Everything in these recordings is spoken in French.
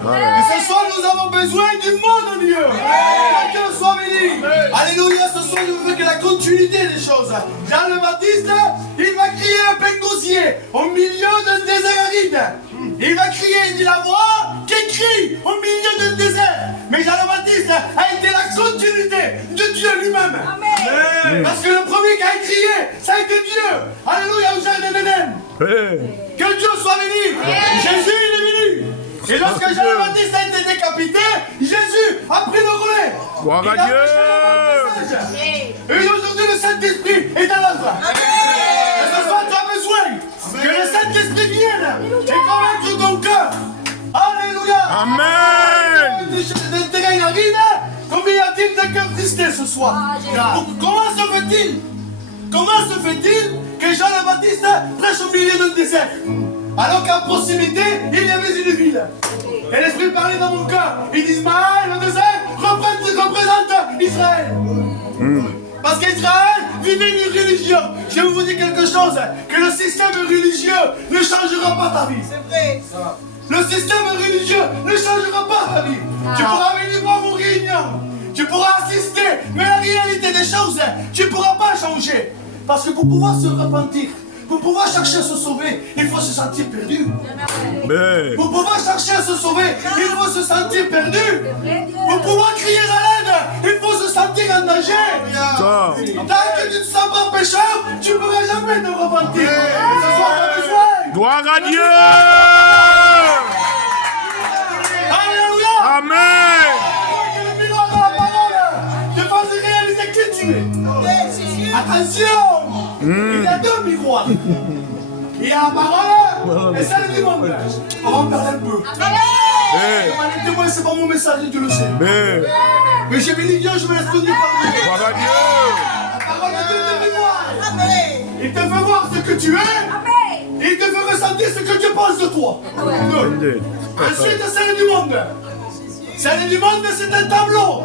Et ce soir, nous avons besoin du mot de Dieu. Que Dieu soit béni. Alléluia. Ce soir, je veux que la continuité des choses. Jean le Baptiste, il va crier un pénosier au milieu d'un désert aride. Il va crier, il dit la voix qui crie au milieu d'un désert. Mais Jean le Baptiste a été la continuité de Dieu lui-même. Parce que le premier qui a crié, ça a été Dieu. Alléluia au jardin d'Éden. Que Dieu soit béni. Jésus, il est venu. Et lorsque Jean le Baptiste a été décapité, Jésus a pris le relais. Gloire à Dieu. Et aujourd'hui, le Saint-Esprit est à l'œuvre. Et ce soir, tu as besoin que le Saint-Esprit vienne et convaincre ton cœur. Alléluia. Amen. Des terrains arides, combien y a-t-il de cœurs tristés ce soir? Comment se fait-il? Comment se fait-il que Jean le Baptiste prêche au milieu d'un désert? Alors qu'à proximité, il y avait une ville. Et l'Esprit parlait dans mon cœur. Il dit Ismaël, le désert, représente Israël. Parce qu'Israël vivait une religion. Je vais vous dire quelque chose, que le système religieux ne changera pas ta vie. C'est vrai. Le système religieux ne changera pas ta vie. Tu pourras venir voir vos réunions. Tu pourras assister. Mais la réalité des choses, tu ne pourras pas changer. Parce que pour pouvoir se repentir, pour pouvoir chercher à se sauver, il faut se sentir perdu. Pour pouvoir chercher à se sauver, il faut se sentir perdu. Pour pouvoir crier à l'aide, il faut se sentir en danger. Tant que tu ne sens pas pécheur, tu ne pourras jamais te repentir. Et ce soir, tu as besoin. Gloire à Dieu. Alléluia. Amen. Que le miracle de la parole te fasse réaliser qui tu es. Attention. Il y a deux miroirs. Il y a la parole et celle du monde. On va en parler un peu. Honnêtement, c'est pas mon message, tu le sais. Mais j'ai béni Dieu, je me laisse conduire par Dieu. Gloire à Dieu. La parole est deux miroirs. Il te fait voir ce que tu es. Et il te fait ressentir ce que Dieu pense de toi. Ensuite, celle du monde. Celle du monde, c'est un tableau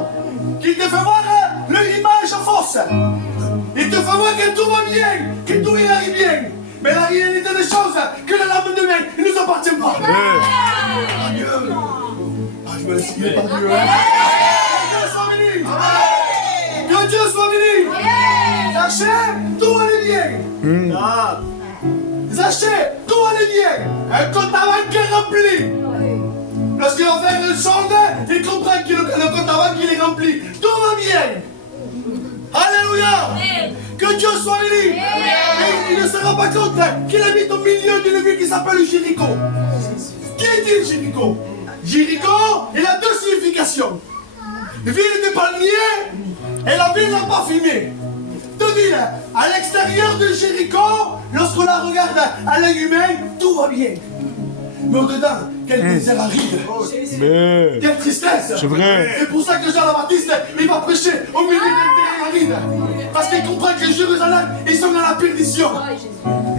qui te fait voir l'image fausse. Il te fait voir que tout va bien, que tout ira bien. Mais la réalité des choses, que le lendemain, il ne nous appartient pas. Dieu. Je me laisse guider par Dieu. Que Dieu soit béni. Que Dieu soit béni. Sachez, tout allait bien. Sachez, tout allait bien. Un compte à banque est rempli. Lorsqu'il va faire une sonde, il comprend que le compte à banque est rempli. Tout va bien. Alléluia. Que Dieu soit béni. Et il ne se rend pas compte qu'il habite au milieu d'une ville qui s'appelle Jéricho. Qui est-il Jéricho? Jéricho, il a deux significations. Ville de palmiers et la ville n'a pas fumé. Deux villes. À l'extérieur de Jéricho, lorsqu'on la regarde à l'œil humain, tout va bien. Mais au-dedans, quel désert aride. Quelle tristesse. C'est vrai. C'est pour ça que Jean le Baptiste, il va prêcher au milieu d'un terrain aride. Parce qu'il comprend que Jérusalem, ils sont dans la perdition.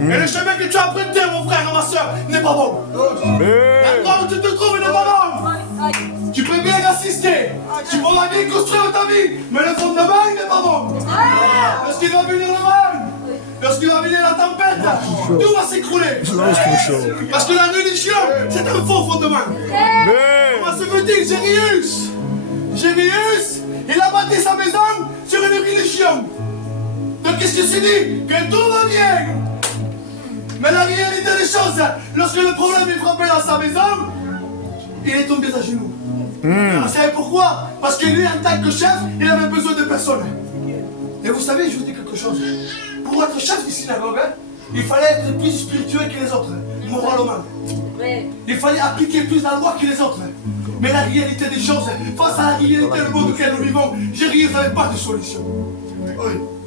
Et le chemin que tu as emprunté, mon frère et ma soeur, n'est pas bon. L'endroit où tu te trouves n'est pas bon. Tu peux bien assister. Tu pourras bien construire ta vie. Mais le fondement, il n'est pas bon. Lorsqu'il va venir le vent, lorsqu'il va venir la tempête, tout va s'écrouler. Parce que la religion, c'est un faux fondement. Comment se fait-il, Jérius, il a bâti sa maison sur une religion. Donc qu'est-ce qu'il s'est dit? Que tout va bien. Mais la réalité des choses, lorsque le problème est frappé dans sa maison, il est tombé à genoux. Vous savez pourquoi? Parce que lui, en tant que chef, il avait besoin de personne. Et vous savez, je vous dis quelque chose. Pour être chef du synagogue, il fallait être plus spirituel que les autres, moralement. Il fallait appliquer plus la loi que les autres. Mais la réalité des choses, face à la réalité du monde auquel nous vivons, Jérius n'avait pas de solution.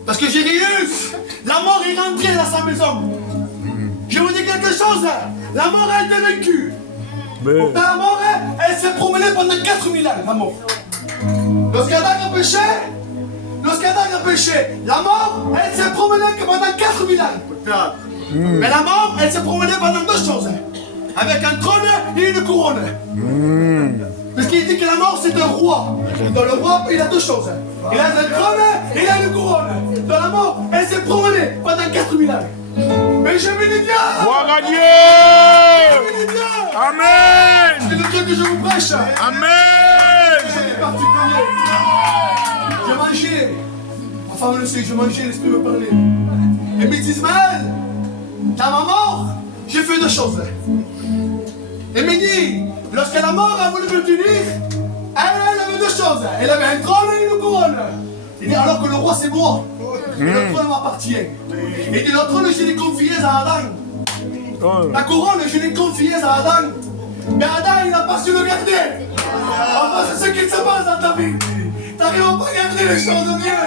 Parce que Jérius, la mort est rentrée dans sa maison. Je vous dis quelque chose, la mort a été vaincue. Pourtant la mort, elle s'est promenée pendant 4000 ans, la mort. Lorsqu'Adam a péché, la mort, elle s'est promenée que pendant 4000 ans. Mais la mort, elle s'est promenée pendant deux choses. Avec un trône et une couronne. Parce qu'il dit que la mort, c'est un roi. Dans le roi, il a deux choses. Il a un trône et il a une couronne. Dans la mort, elle s'est promenée pendant 4000 ans. Mais je bénis Dieu. Gloire à Dieu. Je bénis Dieu. Amen. C'est le Dieu que je vous prêche. Amen. C'est particulier. J'ai mangé. Ma femme le sait, je mangeais, l'esprit me parlait. Et me dit, Ismaël, dans ma mort, j'ai fait deux choses. Et me dit, lorsque la mort a voulu me tenir, elle avait deux choses. Elle avait un trône et une couronne. Il dit, alors que le roi c'est moi. Et le trône m'appartient. Et dit, le trône, je l'ai confié à Adam. La couronne, je l'ai confiée à Adam. Mais Adam, il n'a pas su le garder. Enfin, c'est ce qui se passe dans ta vie. Tu n'arrives pas à garder les choses de Dieu.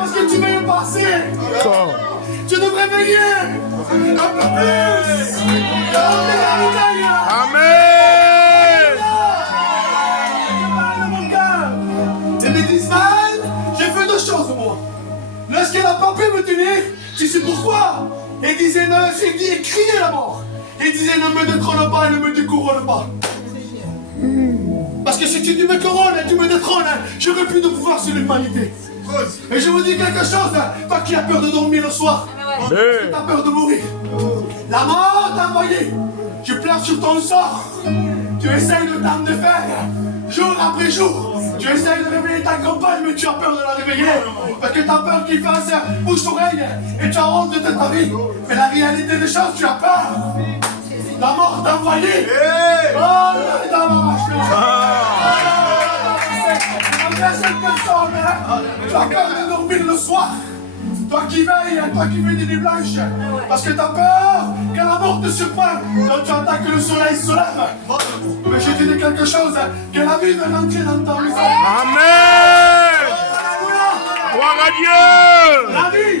Parce que tu veux le passer. Tu devrais veiller un peu plus. Amen. Et me dit, Ismaël, j'ai fait deux choses, moi. Lorsqu'elle n'a pas pu me tenir, tu sais pourquoi? Il disait, non, il dit, criez la mort. Il disait, ne me détrône pas, ne me découronne pas. Parce que si tu me couronnes, tu me détrônes, j'aurai plus de pouvoir sur l'humanité. Et je vous dis quelque chose, toi qui as peur de dormir le soir, tu as peur de mourir. La mort t'a envoyé. Tu pleures sur ton sort. Tu essayes de t'en défaire, jour après jour. Tu essayes de réveiller ta compagne, mais tu as peur de la réveiller. Parce que tu as peur qu'il fasse bouche-oreille et tu as honte de ta vie. Mais la réalité des choses, tu as peur. La mort t'a envoyé. Oh, là, il tu as peur de dormir le soir. Toi qui veilles, toi qui fais des nuits blanches. Parce que tu as peur que la mort te surprenne. Donc tu attends que le soleil se lève. Mais je te dis quelque chose, que la vie va rentrer dans ta maison. Amen. Gloire à Dieu. La vie,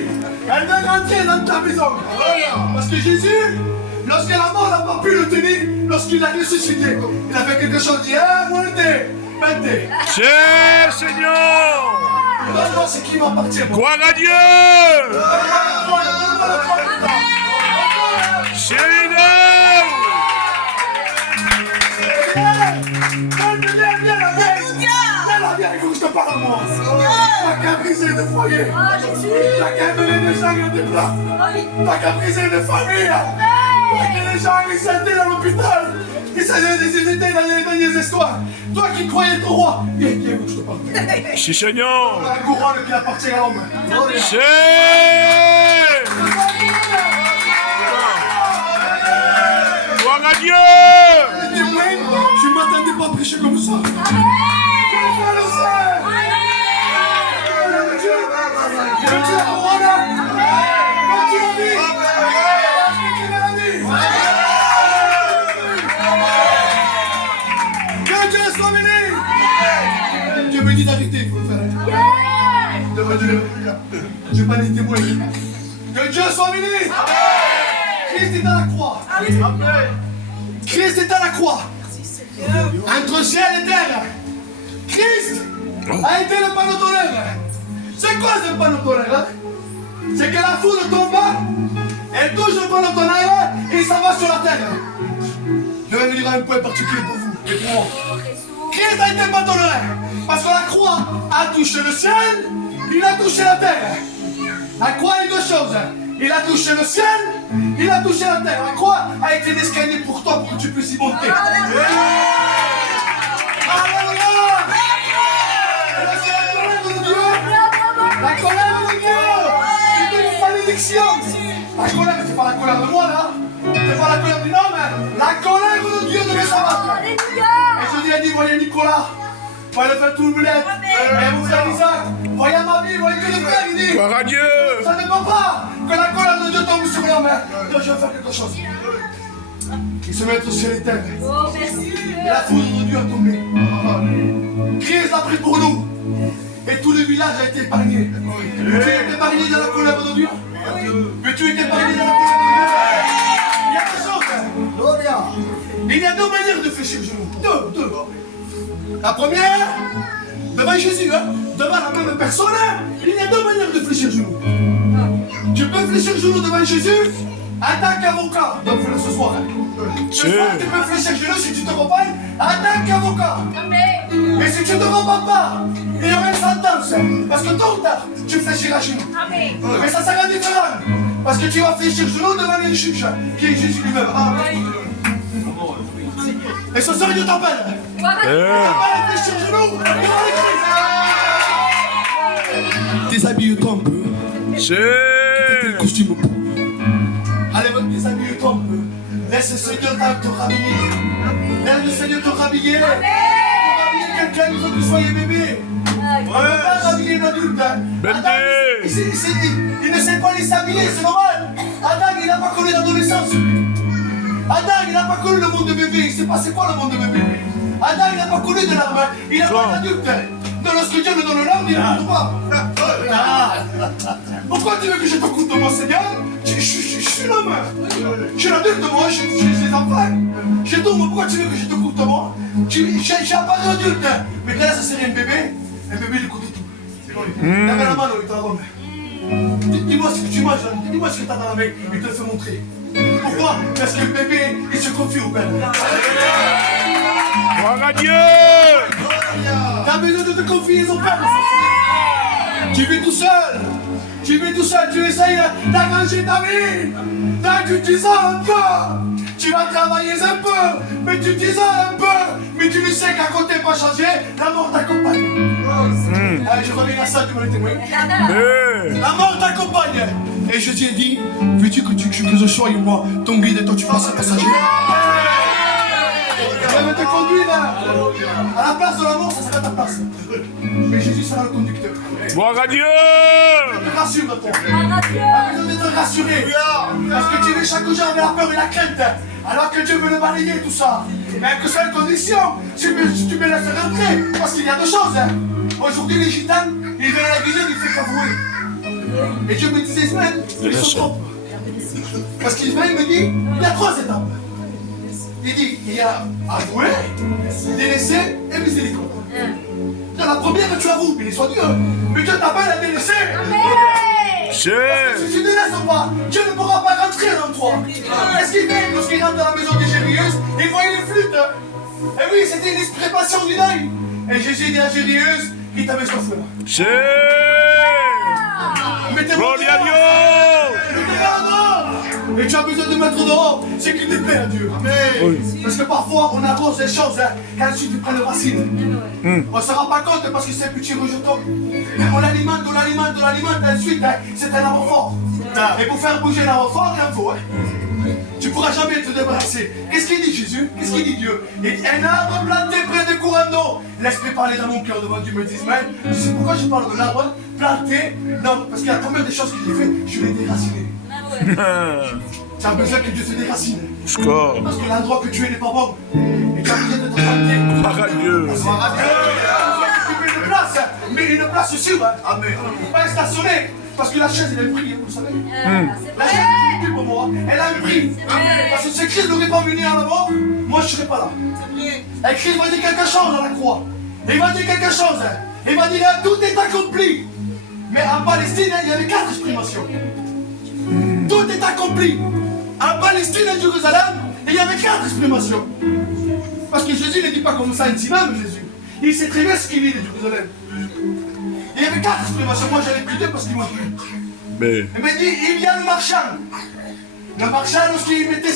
elle va rentrer dans ta maison. Parce que Jésus, lorsque la mort n'a pas pu le tenir, lorsqu'il a ressuscité, il a fait quelque chose, il dit, muerte, vente. Cher Seigneur. Donne-moi ce qui m'appartient. Gloire à Dieu. Seigneur. Il faut que je te parle, moi. T'as qu'à briser de foyer. T'as qu'à mener des gens à des plats. T'as qu'à briser de famille. T'as qu'à les gens qui s'étaient dans l'hôpital. Ils étaient dans les dernières histoires. Toi qui croyais ton roi. Viens, viens, faut que je te parle. Si Seigneur. La couronne qui appartient à l'homme. Cher. Gloire à Dieu. Je ne m'attendais pas à prêcher comme ça. Dieu me dit d'arrêter, il faut le faire. Je n'ai pas des témoins. Que Dieu soit béni. Christ est à la croix. Christ est à la croix. Entre ciel et terre. Christ a été le panneau d'honneur. C'est quoi ce panneau d'honneur? C'est que la foudre tombe, elle touche le panneau d'honneur et ça va sur la terre. Je vais vous dire un point particulier pour vous et pour moi. Christ a été le panneau d'honneur parce que la croix a touché le ciel, il a touché la terre. La croix est deux choses. Il a touché le ciel, il a touché la terre. La croix a été l'escalier pour toi pour que tu puisses y monter. Alléluia! La colère de Dieu, c'est une malédiction. La colère, c'est pas la colère de moi là. C'est pas la colère du homme. La colère de Dieu devait s'abattre. Et Jésus a dit, voyez Nicolas, voyez le frère Tourboulette, voyez mon frère Isaac, voyez ma vie, voyez que le frère, il dit. Gloire à Dieu. Ça ne dépend pas que la colère de Dieu tombe sur l'homme. Donc je vais faire quelque chose. Il se met au ciel et terre. Oh, merci. Et la foudre de Dieu a tombé. Christ l'a pris pour nous. Et tout le village a été épargné. Tu es épargné dans la colère de Dieu. Mais tu es épargné dans la colère de Dieu. Il y a deux choses. Il y a deux manières de fléchir le genou. Deux. La première, devant Jésus, devant la même personne, il y a deux manières de fléchir le genou. Tu peux fléchir le genou devant Jésus en tant qu'avocat. Donc fais-le ce soir. Ce soir, tu peux fléchir le genou si tu te repagnes en tant qu'avocat. Et si tu ne te repens pas, il y aura une sentence. Parce que tôt ou tard, tu fléchiras le genou. Mais ça sera différent. Parce que tu vas fléchir genou devant les juges, qui est Jésus lui-même. Ah, et ce soir, Dieu t'appelle. Il t'appelle à fléchir genou devant l'église. Déshabille-toi un peu. Le costume. Allez, déshabille-toi un peu. Laisse le Seigneur te rhabiller. Laisse le Seigneur te rhabiller. Pour rhabiller quelqu'un, il faut que tu sois bébé. On ne peut pas rhabiller un adulte. Adam, il ne sait pas les s'habiller, c'est normal. Adam, il n'a pas connu l'adolescence. Adam, il n'a pas connu le monde de bébé. Il ne sait pas c'est quoi le monde de bébé. Adam, il n'a pas connu de l'arme. Il n'a pas d'adulte. Donc lorsque Dieu me donne l'ordre, il ne compte pas. Pourquoi tu veux que je te coûte de mon Seigneur? Je suis l'homme. Je suis l'adulte, moi, je suis les enfants. Je tombe, pourquoi tu veux que je te coûte de moi? Je suis un parent adulte. Mais là, ça serait un bébé il coûte tout. Lève la main, il te la remet. Dis-moi ce que tu manges, dis-moi ce que tu as dans la main, il te le fait montrer. Pourquoi? Parce que le bébé, il se confie au père. Gloire à Dieu! Tu as besoin de te confier au père. Tu vis tout seul. Tu essayes d'arranger ta vie. Tu t'isoles un peu. Tu vas travailler un peu, mais tu t'isoles un peu. Mais tu ne sais qu'à côté pas changer, la mort t'accompagne. Allez, je reviens à ça, tu me le témoin. La mort t'accompagne. Et Jésus a dit, veux-tu que je sois moi, ton guide et toi tu passes un passager? Je vais te conduire à la place de la mort, ça sera ta place. Mais Jésus sera le conducteur. Gloire à Dieu! Je te rassure, toi. Tu as besoin d'être rassuré. Parce que tu vis chaque jour avec la peur et la crainte. Alors que Dieu veut le balayer, tout ça. Mais à que seule condition, tu me laisses rentrer. Parce qu'il y a deux choses. Aujourd'hui, les gitans, ils viennent à la guillemette, ils font qu'avouer. Et Dieu me disait, Ismaël, ils se trompent. Parce qu'Ismaël me dit, il y a trois étapes. Il dit, il y a avouer, délaisser et miséricorde. Dans la première, tu avoues, béni soit Dieu. Mais Dieu t'appelle à délaisser. Si tu délaisses pas, Dieu ne pourra pas rentrer dans toi. Est-ce qu'il fait lorsqu'il rentre dans la maison de Jérius, il voyait les flûtes. Et oui, c'était une expression du deuil. Et Jésus dit à Jérius, il t'avait ce feu là. Gloire à Dieu! Et tu as besoin de mettre dehors ce qui te plaît à Dieu. Amen. Parce que parfois on arrose les choses qu'ensuite ils prennent racine. On ne se rend pas compte parce que c'est un petit rejeton. Mais on l'alimente, ensuite c'est un arbre fort. Et pour faire bouger l'arbre fort, il en faut. Tu ne pourras jamais te débarrasser. Qu'est-ce qu'il dit Jésus? Qu'est-ce qu'il dit Dieu? Il dit un arbre planté près de courants d'eau. Laisse-moi parler dans mon cœur devant Dieu, me dit Ismaël. Tu sais pourquoi je parle de l'arbre planté? Non, parce qu'il y a combien de choses que j'ai fait, je l'ai déraciné. Tu as besoin que Dieu te déracine. Parce que l'endroit que tu es n'est pas bon. Et tu as besoin de te planter. Gloire à Dieu. Tu veux une place, mais une place sûre. Amen. Pas stationner. Parce que la chaise, elle a un prix, vous le savez. La chaise, c'est plus pour moi. Elle a un prix. Parce que si Christ n'aurait pas venu à la mort, moi je ne serais pas là. Et Christ va dire quelque chose à la croix. Il va dire quelque chose. Il va dire tout est accompli. Mais en Palestine, il y avait 4 exprimations. Tout est accompli. En Palestine, à Jérusalem, il y avait 4 exprimations. Parce que Jésus ne dit pas comme ça intimement, Jésus. Il sait très bien ce qu'il est de Jérusalem. Il y avait 4 exprimations. Moi, j'en ai pris 2 parce qu'il m'a plu. Il m'a dit, il y a le marchand. Le marchand, lorsqu'il mettait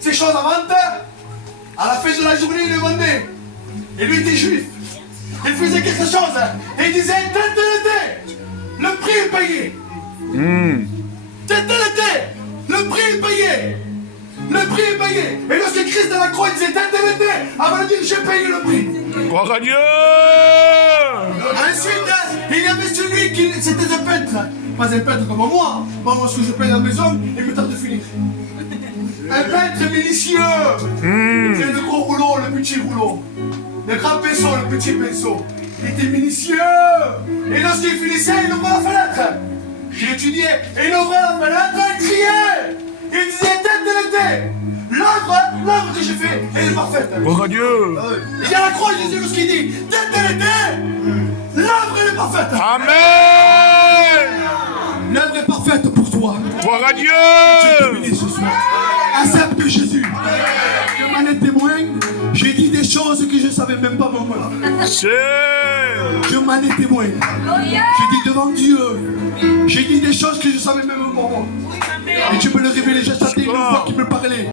ses choses à vente, à la fin de la journée, il les vendait. Et lui était juif. Il faisait quelque chose. Et il disait, tel était. Le prix est payé. Tel était. Le prix est payé. Le prix est payé. Et lorsque Christ de la croix il disait tel était, avant de dire j'ai payé le prix. Gloire à Dieu. Ensuite, il y avait celui qui c'était un peintre. Pas un peintre comme moi. Moi, ce que je paye dans la maison, il me tarde de finir. Un peintre minutieux. C'est le gros rouleau, le petit rouleau. Le grand pinceau, le petit pinceau. Il était minutieux. Et lorsqu'il finissait, il ouvrait la fenêtre. Il étudiait. Et il ouvrait la fenêtre, il criait. Il disait tel était. L'œuvre que j'ai fait, elle est parfaite. Gloire à Dieu. Il y a la croix, Jésus, lorsqu'il dit tel était. L'œuvre, elle est parfaite. Amen. L'œuvre est parfaite pour toi. Gloire à Dieu. Je te bénis ce soir. Accepte Jésus. Je m'en ai témoin. J'ai dit des choses que je savais. savais même pas moi. C'est. Dieu m'en est témoin. J'ai dit devant Dieu, j'ai dit des choses que je savais même pas moi. Et tu me le révélais, j'ai senti une voix qui me parlait.